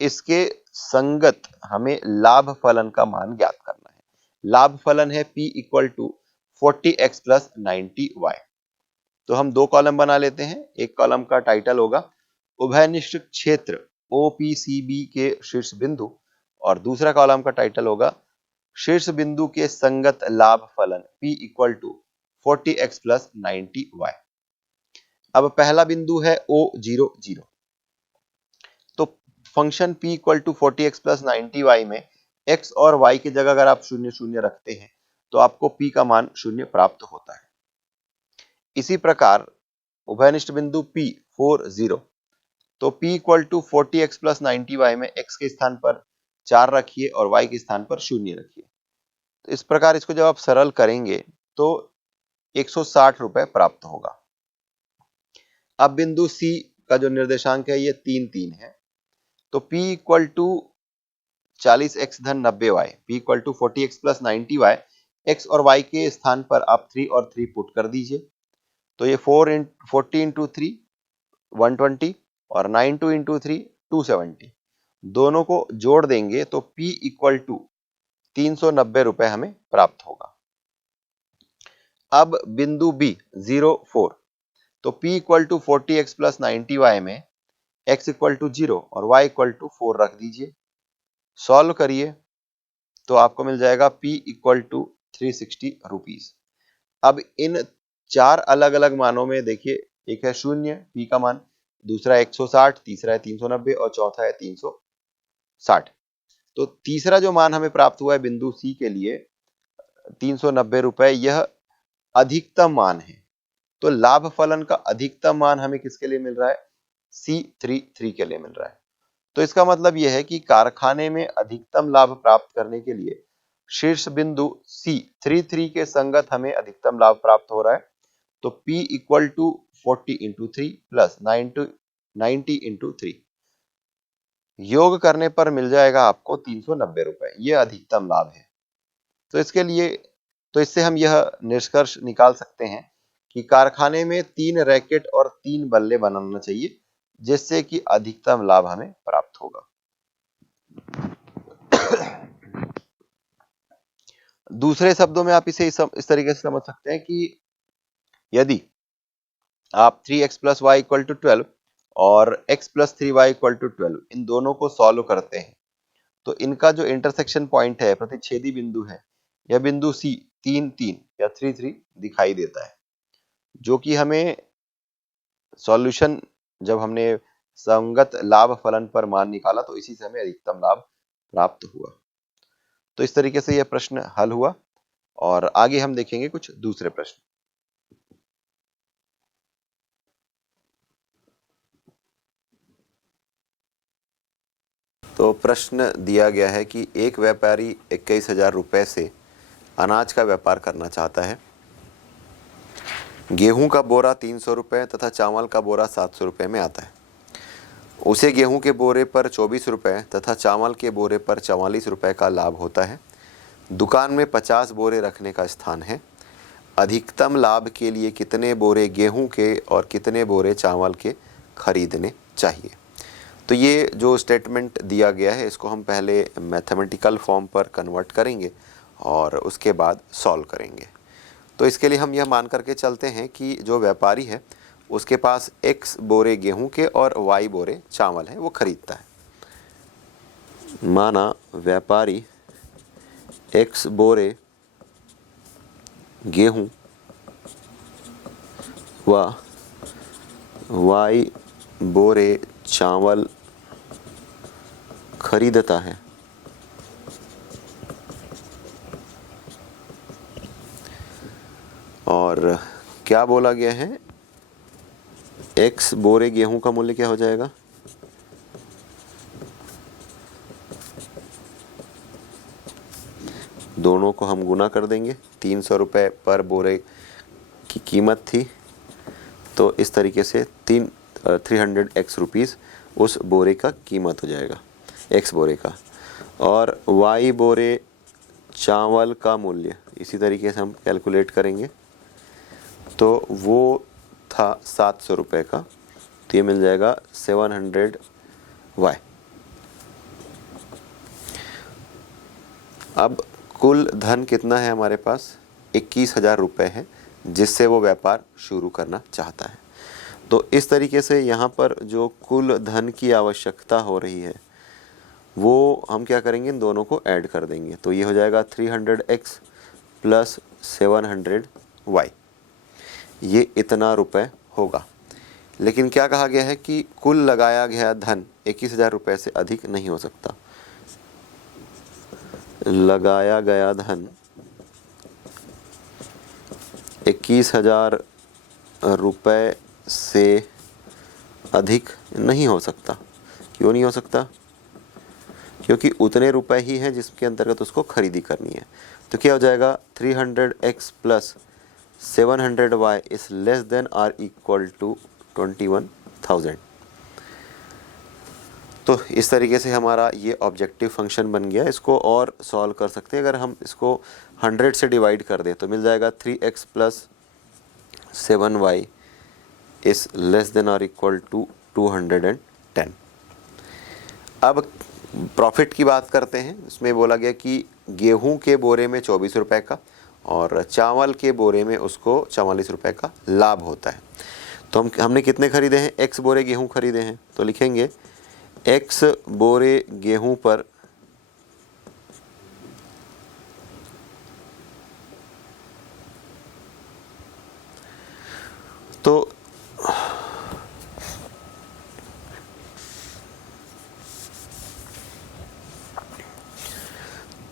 इसके संगत हमें लाभ फलन का मान ज्ञात करना है। लाभ फलन है P equal to 40x plus 90y। तो हम 2 कॉलम बना लेते हैं। एक कॉलम का टाइटल होगा उभयनिष्ठ क्षेत्र OPCB के शीर्ष बिंदु, और दूसरा कॉलम का टाइटल होगा शीर्ष बिंदु के संगत लाभ फलन P equal to 40x plus 90y। अब पहला बिंदु है O00, तो function P equal to 40x plus 90y में x और y की जगह अगर आप 0 0 रखते हैं तो आपको P का मान 0 प्राप्त होता है। इसी प्रकार उभयनिष्ठ बिंदु P40, तो P equal to 40x plus 90y में x के स्थान पर 4 रखिए और y के स्थान पर 0 रखिए। तो इस प्रकार इसको जब आप सरल करेंगे तो 160 रुपए प्राप्त होगा। अब बिंदु C का जो निर्देशांक है ये 3 3 है, तो P इक्वल टू 40x धन 90y, P equal to 40x plus 90y, x और y के स्थान पर आप 3 और 3 पुट कर दीजिए। तो ये 40 इंटू 3 120 और 92 इंटू 3 270, दोनों को जोड़ देंगे तो P इक्वल टू 390 रुपए हमें प्राप्त होगा। अब बिंदु B04, तो P equal to 40x plus 90y में x इक्वल टू 0 और y इक्वल टू 4 रख दीजिए। सॉल्व करिए तो आपको मिल जाएगा P इक्वल टू 360 रुपीज। अब इन 4 अलग अलग मानों में देखिए, एक है 0 P का मान, दूसरा 160, तीसरा है 390 और चौथा है 360। तो तीसरा जो मान हमें प्राप्त हुआ है बिंदु C के लिए 390 रुपए, यह अधिकतम मान है। तो लाभ फलन का अधिकतम मान हमें किसके लिए मिल रहा है? C33 के लिए मिल रहा है। तो इसका मतलब यह है कि कारखाने में अधिकतम लाभ प्राप्त करने के लिए शीर्ष बिंदु C33 के संगत हमें अधिकतम लाभ प्राप्त हो रहा है। तो P equal to 40 into 3 plus 90 into 3, योग करने पर मिल जाएगा आपको 390 रुपए। यह अधिकतम लाभ है। तो इससे हम यह निष्कर्ष निकाल सकते हैं कि कारखाने में 3 रैकेट और 3 बल्ले बनाना चाहिए, जिससे कि अधिकतम लाभ हमें प्राप्त होगा। दूसरे शब्दों में आप इसे इस तरीके से समझ सकते हैं कि यदि आप 3x plus Y equal to 12 और x plus 3y equal to 12 इन दोनों को सॉल्व करते हैं, तो इनका जो इंटरसेक्शन पॉइंट है, प्रतिच्छेदी बिंदु है, यह बिंदु C 3 3 या 3 3 दिखाई देता है, जो कि हमें सॉल्यूशन जब हमने संगत लाभ फलन पर मान निकाला तो इसी से हमें अधिकतम लाभ प्राप्त हुआ। तो इस तरीके से यह प्रश्न हल हुआ और आगे हम देखेंगे कुछ दूसरे प्रश्न। तो प्रश्न दिया गया है कि एक व्यापारी 21,000 रुपए से अनाज का व्यापार करना चाहता है। गेहूं का बोरा 300 रुपये तथा चावल का बोरा 700 रुपये में आता है। उसे गेहूं के बोरे पर 24 रुपये तथा चावल के बोरे पर 44 रुपये का लाभ होता है। दुकान में 50 बोरे रखने का स्थान है। अधिकतम लाभ के लिए कितने बोरे गेहूं के और कितने बोरे चावल के खरीदने चाहिए? तो ये जो स्टेटमेंट दिया गया है इसको हम पहले मैथमेटिकल फॉर्म पर कन्वर्ट करेंगे और उसके बाद सॉल्व करेंगे। तो इसके लिए हम यह मान करके चलते हैं कि जो व्यापारी है उसके पास x बोरे गेहूं के और y बोरे चावल है, वो खरीदता है। माना व्यापारी x बोरे गेहूं व y बोरे चावल खरीदता है। और क्या बोला गया है? x बोरे गेहूं का मूल्य क्या हो जाएगा? दोनों को हम गुना कर देंगे। 300 रुपये पर बोरे की कीमत थी, तो इस तरीके से 300x रुपीज़ उस बोरे का कीमत हो जाएगा, x बोरे का। और y बोरे चावल का मूल्य इसी तरीके से हम कैलकुलेट करेंगे, तो वो था 700 रुपये का, तो ये मिल जाएगा 700y। अब कुल धन कितना है हमारे पास? 21,000 रुपये है, जिससे वो व्यापार शुरू करना चाहता है। तो इस तरीके से यहाँ पर जो कुल धन की आवश्यकता हो रही है वो हम क्या करेंगे, इन दोनों को ऐड कर देंगे। तो ये हो जाएगा 300x प्लस 700y, ये इतना रुपए होगा। लेकिन क्या कहा गया है कि कुल लगाया गया धन 21,000 रुपये से अधिक नहीं हो सकता। लगाया गया धन 21,000 रुपये से अधिक नहीं हो सकता। क्यों नहीं हो सकता? क्योंकि उतने रुपए ही हैं जिसके अंतर्गत उसको खरीदी करनी है। तो क्या हो जाएगा, 300x plus 700y is less than or equal to 21,000। तो इस तरीके से हमारा ये ऑब्जेक्टिव फंक्शन बन गया। इसको और सॉल्व कर सकते हैं। अगर हम इसको 100 से डिवाइड कर दें तो मिल जाएगा 3x plus 7y is less than और इक्वल टू 210। अब प्रॉफिट की बात करते हैं। इसमें बोला गया कि गेहूं के बोरे में 24 रुपये का और चावल के बोरे में उसको 44 रुपये का लाभ होता है। तो हमने कितने खरीदे हैं, x बोरे गेहूं खरीदे हैं। तो लिखेंगे x बोरे गेहूं पर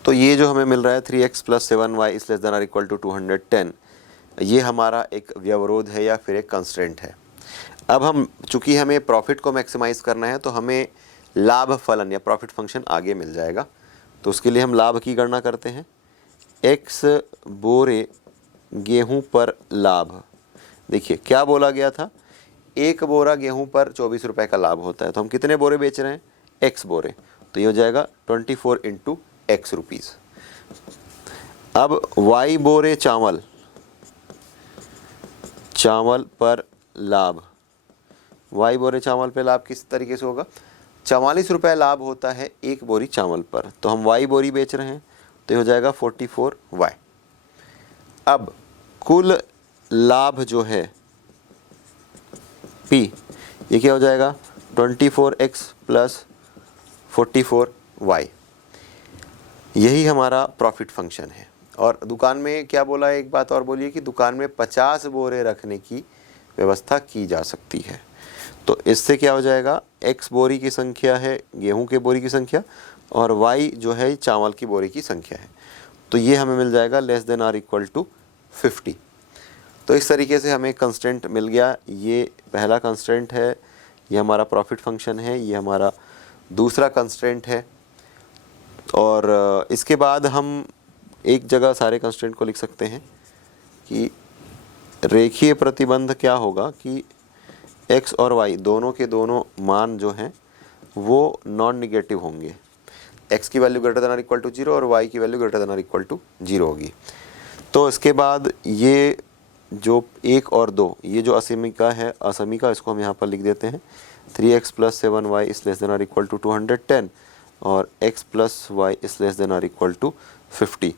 तो ये जो हमें मिल रहा है 3x plus 7y is less than और इक्वल टू 210, ये हमारा एक व्यवरोध है या फिर एक कंस्ट्रेंट है। अब हम चूंकि हमें प्रॉफिट को मैक्सिमाइज करना है तो हमें लाभ फलन या प्रॉफिट फंक्शन आगे मिल जाएगा। तो उसके लिए हम लाभ की गणना करते हैं। x बोरे गेहूं पर लाभ, देखिए क्या बोला गया था, एक बोरा गेहूं पर 24 रुपये का लाभ होता है। तो हम कितने बोरे बेच रहे हैं, x बोरे। तो ये हो जाएगा 24 इंटू x रुपीज़। अब y बोरे चावल, चावल पर लाभ, y बोरे चावल पे लाभ किस तरीके से होगा, 44 रुपये लाभ होता है एक बोरी चावल पर। तो हम y बोरी बेच रहे हैं तो ये हो जाएगा 44y। अब कुल लाभ जो है P, ये क्या हो जाएगा 24x प्लस 44y, यही हमारा प्रॉफिट फंक्शन है। और दुकान में क्या बोला है, एक बात और बोलिए कि दुकान में 50 बोरे रखने की व्यवस्था की जा सकती है। तो इससे क्या हो जाएगा, x बोरी की संख्या है गेहूं के बोरी की संख्या और y जो है चावल की बोरी की संख्या है। तो ये हमें मिल जाएगा less than or equal to 50। तो इस तरीके से हमें कंस्ट्रेंट मिल गया। ये पहला कंस्ट्रेंट है, ये हमारा प्रॉफिट फंक्शन है, ये हमारा दूसरा कंस्ट्रेंट है। और इसके बाद हम एक जगह सारे कंस्ट्रेंट को लिख सकते हैं कि रेखीय प्रतिबंध क्या होगा कि x और y दोनों के दोनों मान जो हैं वो नॉन निगेटिव होंगे। x की वैल्यू ग्रेटर देन और इक्वल टू 0 और y की वैल्यू ग्रेटर देन और इक्वल टू 0 होगी। तो इसके बाद ये जो 1 और 2, ये जो असमीका है, असमीका, इसको हम यहाँ पर लिख देते हैं 3x plus 7y is less than और इक्वल टू 210 और x plus Y is less than और इक्वल टू 50।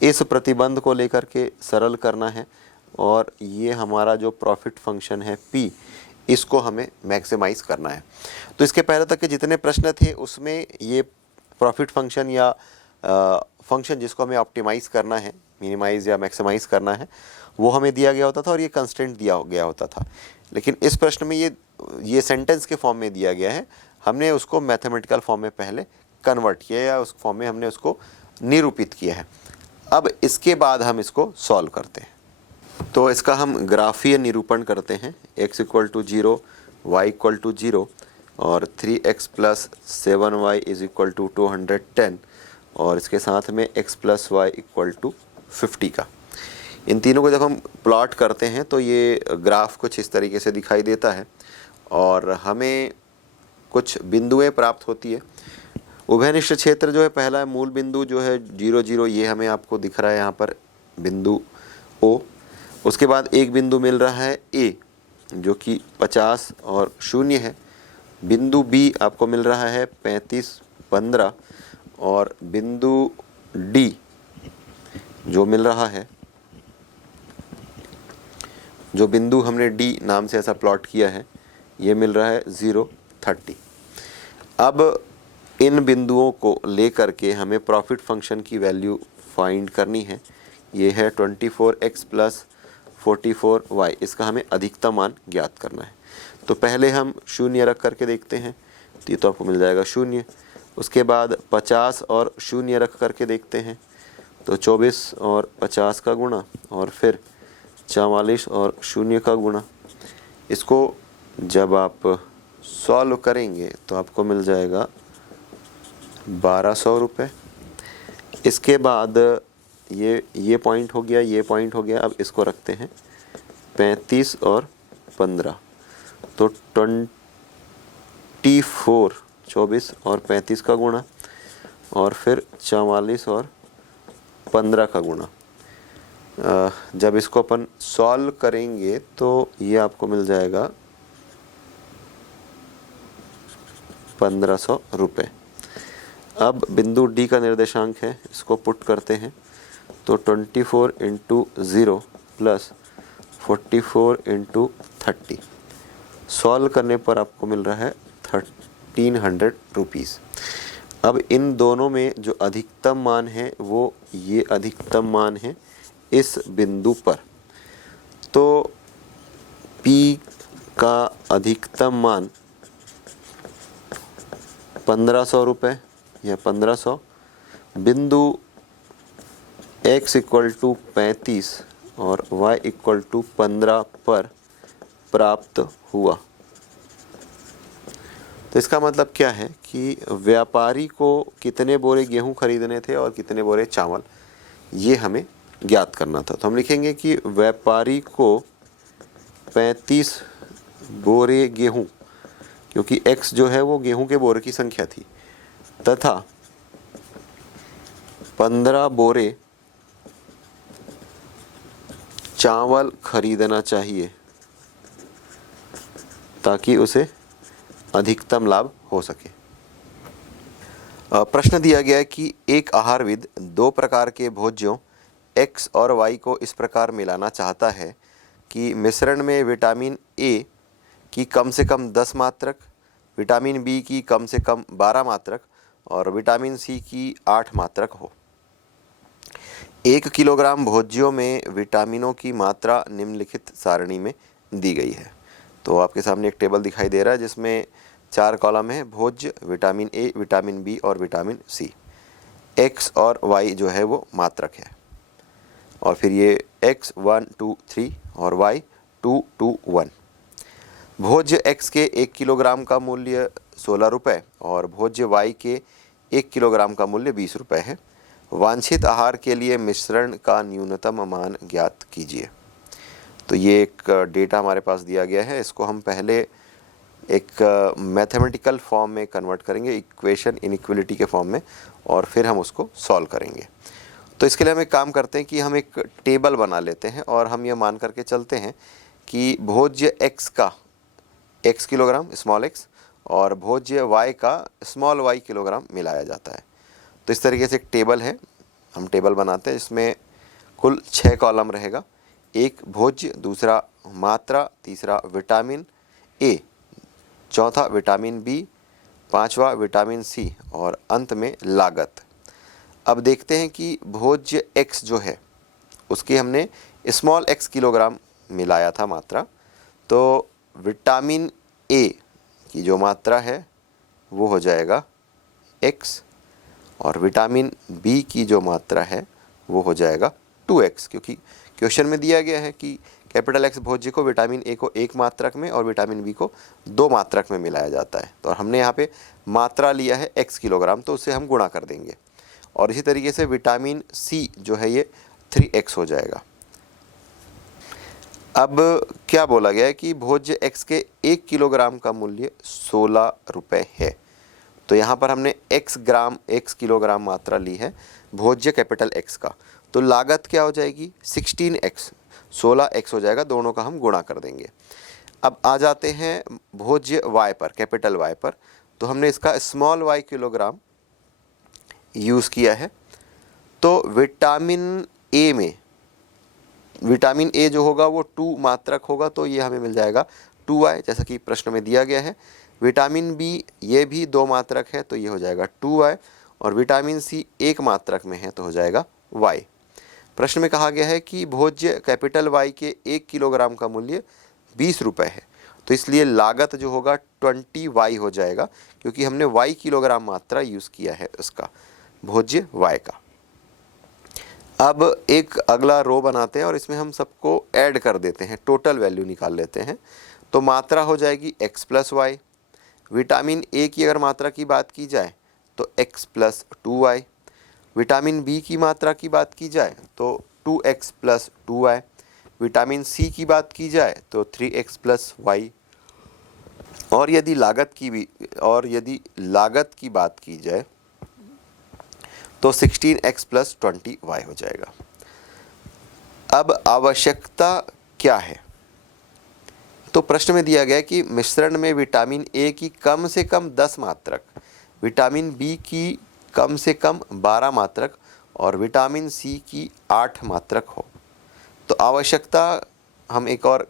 इस प्रतिबंध को लेकर के सरल करना है और ये हमारा जो प्रॉफिट फंक्शन है P, इसको हमें मैक्सिमाइज करना है। तो इसके पहले तक के जितने प्रश्न थे उसमें ये प्रॉफिट फंक्शन या फंक्शन जिसको हमें ऑप्टिमाइज़ करना है, मिनिमाइज़ या मैक्सिमाइज़ करना है, वो हमें दिया गया होता था और ये कंस्ट्रेंट दिया गया होता था। लेकिन इस प्रश्न में ये सेंटेंस के फॉर्म में दिया गया है, हमने उसको मैथमेटिकल फॉर्म में पहले कन्वर्ट किया या उस फॉर्म में हमने उसको निरूपित किया है। अब इसके बाद हम इसको सॉल्व करते हैं। तो इसका हम ग्राफीय निरूपण करते हैं। x equal to 0, y equal to 0 और 3x plus 7y is equal to 210 और इसके साथ में x plus Y equal to 50 का। इन तीनों को जब हम प्लॉट करते हैं तो ये ग्राफ कुछ इस तरीके से दिखाई देता है और हमें कुछ बिंदुएं प्राप्त होती है। उभयनिष्ठ क्षेत्र जो है पहला मूल बिंदु जो है 0 0, ये हमें आपको दिख रहा है यहाँ पर बिंदु O। उसके बाद एक बिंदु मिल रहा है A जो कि 50 और 0 है। बिंदु B आपको मिल रहा है 35 15 और बिंदु D जो मिल रहा है जो बिंदु हमने डी नाम से ऐसा प्लॉट किया है ये मिल रहा है 0, 30। अब इन बिंदुओं को लेकर के हमें प्रॉफिट फंक्शन की वैल्यू फाइंड करनी है। ये है 24x प्लस 44y, इसका हमें अधिकतम मान ज्ञात करना है। तो पहले हम शून्य रख करके देखते हैं, तो ये तो आपको मिल जाएगा 0। उसके बाद 50 और शून्य रख करके देखते हैं, तो 24 और 50 का गुणा और फिर 44 और शून्य का गुणा। इसको जब आप सॉल्व करेंगे तो आपको मिल जाएगा 1200 रुपये। इसके बाद ये पॉइंट हो गया, ये पॉइंट हो गया। अब इसको रखते हैं 35 और 15, तो 24, 24 और 35 का गुणा और फिर 44 और 15 का गुणा। जब इसको अपन सॉल्व करेंगे तो ये आपको मिल जाएगा 1500 रुपये। अब बिंदु डी का निर्देशांक है, इसको पुट करते हैं, तो 24 इंटू 0 प्लस 44 इंटू 30। सॉल्व करने पर आपको मिल रहा है 1300 रुपीज़। अब इन दोनों में जो अधिकतम मान है वो ये अधिकतम मान है इस बिंदु पर। तो P का अधिकतम मान 1500 रुपये या 1500 बिंदु x इक्वल टू 35 और y इक्वल टू 15 पर प्राप्त हुआ। तो इसका मतलब क्या है कि व्यापारी को कितने बोरे गेहूं खरीदने थे और कितने बोरे चावल, ये हमें ज्ञात करना था। तो हम लिखेंगे कि व्यापारी को 35 बोरे गेहूं, क्योंकि x जो है वो गेहूं के बोरे की संख्या थी, तथा 15 बोरे चावल खरीदना चाहिए ताकि उसे अधिकतम लाभ हो सके। प्रश्न दिया गया है कि एक आहारविद दो प्रकार के भोज्यों x और y को इस प्रकार मिलाना चाहता है कि मिश्रण में विटामिन A की कम से कम 10 मात्रक, विटामिन B की कम से कम 12 मात्रक और विटामिन C की 8 मात्रक हो। 1 किलोग्राम भोज्यों में विटामिनों की मात्रा निम्नलिखित सारणी में दी गई है। तो आपके सामने एक टेबल दिखाई दे रहा है जिसमें 4 कॉलम है, भोज्य, विटामिन A, विटामिन B और विटामिन C। x और y जो है वो मात्रक है, और फिर ये x 1, 2, 3 और y 2, 2, 1। भोज्य x के 1 किलोग्राम का मूल्य 16 रुपये और भोज्य y के 1 किलोग्राम का मूल्य 20 रुपये है। वांछित आहार के लिए मिश्रण का न्यूनतम मान ज्ञात कीजिए। तो ये एक डेटा हमारे पास दिया गया है, इसको हम पहले एक मैथमेटिकल फॉर्म में कन्वर्ट करेंगे, इक्वेशन इनइक्वलिटी के फॉर्म में, और फिर हम उसको सॉल्व करेंगे। तो इसके लिए हम एक काम करते हैं कि हम एक टेबल बना लेते हैं और हम ये मान करके चलते हैं कि भोज्य x का x किलोग्राम स्मॉल x और भोज्य y का स्मॉल y किलोग्राम मिलाया जाता है। तो इस तरीके से एक टेबल है, हम टेबल बनाते हैं जिसमें कुल 6 कॉलम रहेगा। एक भोज्य, दूसरा मात्रा, तीसरा विटामिन A, चौथा विटामिन B, पांचवा विटामिन C और अंत में लागत। अब देखते हैं कि भोज्य x जो है उसकी हमने स्मॉल x किलोग्राम मिलाया था मात्रा, तो विटामिन A की जो मात्रा है वो हो जाएगा x और विटामिन B की जो मात्रा है वो हो जाएगा 2x, क्योंकि क्वेश्चन में दिया गया है कि कैपिटल X भोज्य को विटामिन A को 1 मात्रक में और विटामिन B को 2 मात्रक में मिलाया जाता है। तो हमने यहाँ पे मात्रा लिया है x किलोग्राम, तो उसे हम गुणा कर देंगे। और इसी तरीके से विटामिन C जो है ये 3x हो जाएगा। अब क्या बोला गया है कि भोज्य x के 1 किलोग्राम का मूल्य 16 रुपये है। तो यहाँ पर हमने x किलोग्राम मात्रा ली है भोज्य कैपिटल X का, तो लागत क्या हो जाएगी 16x, 16x हो जाएगा, दोनों का हम गुणा कर देंगे। अब आ जाते हैं भोज्य y पर, कैपिटल Y पर, तो हमने इसका स्मॉल y किलोग्राम यूज़ किया है। तो विटामिन A में विटामिन ए जो होगा वो 2 मात्रक होगा, तो ये हमें मिल जाएगा 2y, जैसा कि प्रश्न में दिया गया है। विटामिन बी ये भी 2 मात्रक है, तो ये हो जाएगा 2y, और विटामिन सी 1 मात्रक में है, तो हो जाएगा y। प्रश्न में कहा गया है कि भोज्य कैपिटल Y के 1 किलोग्राम का मूल्य 20 रुपये है, तो इसलिए लागत जो होगा 20y हो जाएगा, क्योंकि हमने y किलोग्राम मात्रा यूज़ किया है उसका, भोज्य y का। अब एक अगला रो बनाते हैं और इसमें हम सबको ऐड कर देते हैं, टोटल वैल्यू निकाल लेते हैं। तो मात्रा हो जाएगी x plus y. Vitamin A की अगर मात्रा की बात की जाए तो x plus 2y। Vitamin B की मात्रा की बात की जाए तो 2x plus 2y। Vitamin C की बात की जाए तो 3x प्लस वाई। और यदि लागत की बात की जाए तो 16x प्लस 20y हो जाएगा। अब आवश्यकता क्या है? तो प्रश्न में दिया गया है कि मिश्रण में विटामिन ए की कम से कम 10 मात्रक, विटामिन बी की कम से कम 12 मात्रक और विटामिन सी की 8 मात्रक हो। तो आवश्यकता हम एक और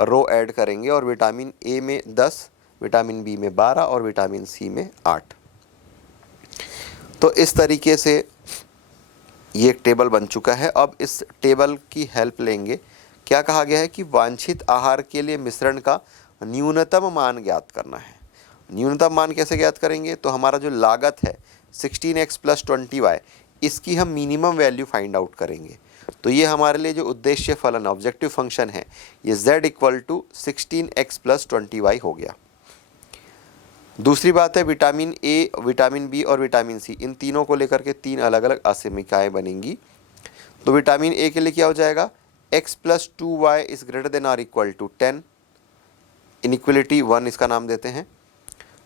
रो ऐड करेंगे और विटामिन ए में 10, विटामिन बी में 12 और विटामिन सी में 8। तो इस तरीके से ये एक टेबल बन चुका है। अब इस टेबल की हेल्प लेंगे। क्या कहा गया है कि वांछित आहार के लिए मिश्रण का न्यूनतम मान ज्ञात करना है। न्यूनतम मान कैसे ज्ञात करेंगे? तो हमारा जो लागत है 16x प्लस 20y, इसकी हम मिनिमम वैल्यू फाइंड आउट करेंगे। तो ये हमारे लिए जो उद्देश्य फलन ऑब्जेक्टिव फंक्शन है, ये z equal to 16x plus 20y हो गया। दूसरी बात है विटामिन ए, विटामिन बी और विटामिन सी, इन तीनों को लेकर के 3 अलग अलग असमीकाएँ बनेंगी। तो विटामिन ए के लिए क्या हो जाएगा? x plus 2y is greater than or equal to 10, inequality 1 इसका नाम देते हैं।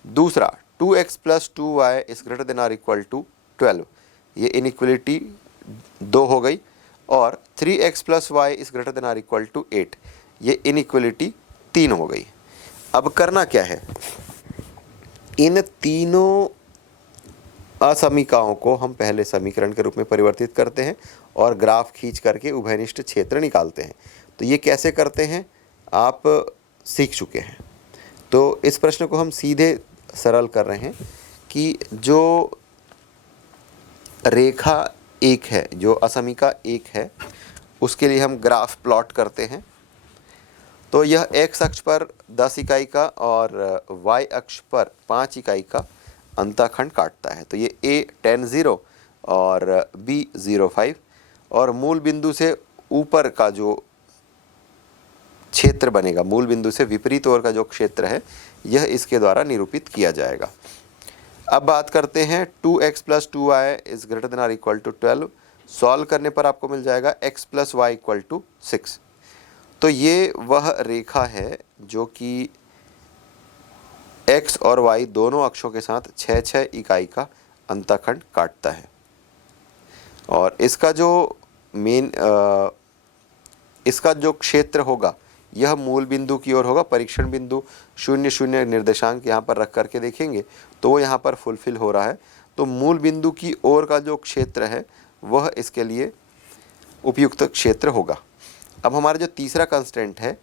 दूसरा 2x plus 2y is greater than or equal to 12, ये इनइक्वलिटी 2 हो गई। और 3x plus Y is greater than or equal to 8, ये इनइक्वलिटी 3 हो गई। अब करना क्या है? इन तीनों असमीकाओं को हम पहले समीकरण के रूप में परिवर्तित करते हैं और ग्राफ खींच करके उभयनिष्ठ क्षेत्र निकालते हैं। तो ये कैसे करते हैं आप सीख चुके हैं। तो इस प्रश्न को हम सीधे सरल कर रहे हैं कि जो रेखा 1 है, जो असमीका 1 है, उसके लिए हम ग्राफ प्लॉट करते हैं। तो यह x अक्ष पर 10 इकाई का और y अक्ष पर 5 इकाई का अंतःखंड काटता है। तो ये a 10 0 और b 0 5, और मूल बिंदु से ऊपर का जो क्षेत्र बनेगा, मूल बिंदु से विपरीत ओर का जो क्षेत्र है, यह इसके द्वारा निरूपित किया जाएगा। अब बात करते हैं 2x plus 2y is greater than or equal to 12। Solve करने पर आपको मिल जाएगा x plus Y equal to 6। तो ये वह रेखा है जो कि x और y दोनों अक्षों के साथ 6-6 इकाई का अंतःखंड काटता है। और इसका जो क्षेत्र होगा, यह मूल बिंदु की ओर होगा। परीक्षण बिंदु 0 0 निर्देशांक यहाँ पर रख करके देखेंगे तो वो यहाँ पर फुलफिल हो रहा है। तो मूल बिंदु की ओर का जो क्षेत्र है वह इसके लिए उपयुक्त क्षेत्र होगा। अब हमारा जो तीसरा कंस्टेंट है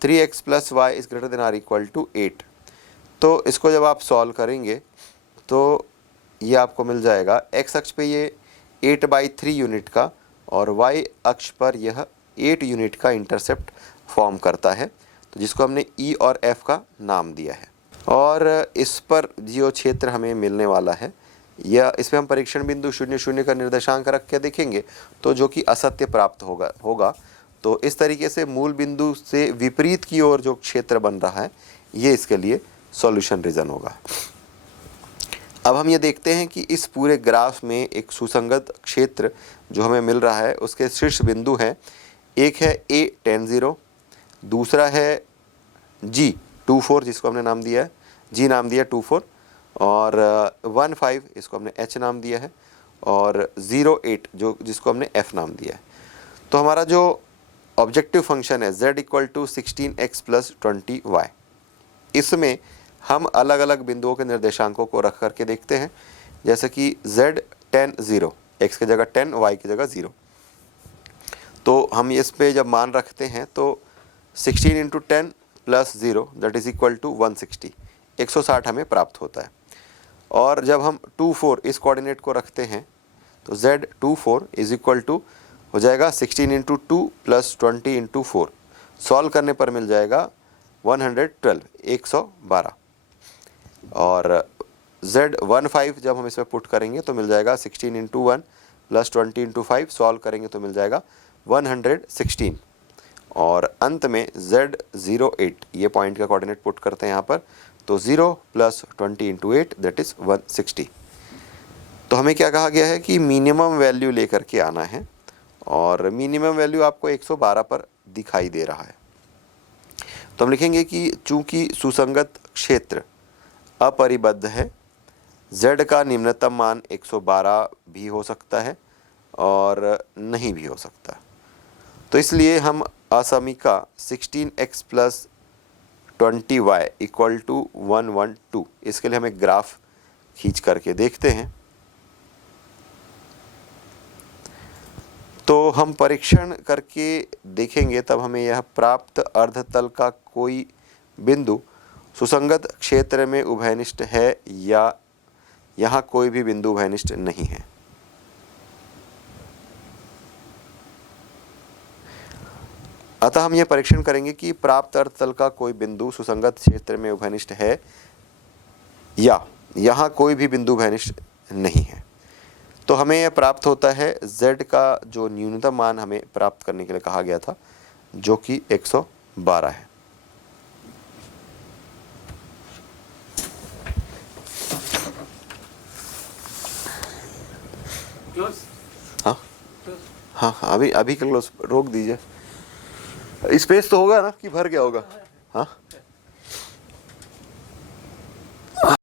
3x plus Y is greater than or equal to 8, तो इसको जब आप सॉल्व करेंगे तो ये आपको मिल जाएगा x अक्ष पे ये 8/3 यूनिट का और y अक्ष पर यह 8 यूनिट का इंटरसेप्ट फॉर्म करता है, तो जिसको हमने E और F का नाम दिया है। और इस पर जो क्षेत्र हमें मिलने वाला है, या इसमें हम परीक्षण बिंदु 0 0 का निर्देशांक रख के देखेंगे तो जो कि असत्य प्राप्त होगा। तो इस तरीके से मूल बिंदु से विपरीत की ओर जो क्षेत्र बन रहा है, ये इसके लिए सॉल्यूशन रीजन होगा। अब हम ये देखते हैं कि इस पूरे ग्राफ में एक सुसंगत क्षेत्र जो हमें मिल रहा है, उसके शीर्ष बिंदु हैं। एक है A 10 0, दूसरा है G 24 जिसको हमने नाम दिया है, G नाम दिया 24, और 1 5 इसको हमने H नाम दिया है, और 0 8 जिसको हमने F नाम दिया है। तो हमारा जो ऑब्जेक्टिव फंक्शन है z equal to 16x plus 20y, इसमें हम अलग अलग बिंदुओं के निर्देशांकों को रख करके देखते हैं। जैसे कि z 10 0, x की जगह 10, y की जगह 0। तो हम इस पे जब मान रखते हैं तो 16 into 10 plus 0 that is equal to 160, 160 हमें प्राप्त होता है। और जब हम 24 इस कोऑर्डिनेट को रखते हैं तो Z24 इज इक्वल टू हो जाएगा 16 इंटू 2 प्लस 20 इंटू 4, सॉल्व करने पर मिल जाएगा 112, 112। और Z15 जब हम इसमें पुट करेंगे तो मिल जाएगा 16 इंटू 1 प्लस 20 इंटू 5, सॉल्व करेंगे तो मिल जाएगा 116। और अंत में Z08 ये पॉइंट का कोऑर्डिनेट पुट करते हैं यहाँ पर, तो 0 प्लस 20 इंटू 8 दैट इज़ 160। तो हमें क्या कहा गया है कि मिनिमम वैल्यू लेकर के आना है, और मिनिमम वैल्यू आपको 112 पर दिखाई दे रहा है। तो हम लिखेंगे कि चूंकि सुसंगत क्षेत्र अपरिबद्ध है, Z का निम्नतम मान 112 भी हो सकता है और नहीं भी हो सकता, तो इसलिए हम असमीका 16x plus 20y equal to 112, इसके लिए हम एक ग्राफ खींच करके देखते हैं। तो हम परीक्षण करके देखेंगे तब हमें यह प्राप्त अर्धतल का कोई बिंदु सुसंगत क्षेत्र में उभयनिष्ठ है या यहाँ कोई भी बिंदु उभयनिष्ठ नहीं है। अतः हम यह परीक्षण करेंगे कि प्राप्त अर्धतल का कोई बिंदु सुसंगत क्षेत्र में उभयनिष्ठ है या यहाँ कोई भी बिंदु उभयनिष्ठ नहीं है। तो हमें यह प्राप्त होता है Z का जो न्यूनतम मान हमें प्राप्त करने के लिए कहा गया था, जो कि 112 है। हाँ हाँ अभी क्लोज रोक दीजिए। स्पेस तो होगा ना कि भर गया होगा? हाँ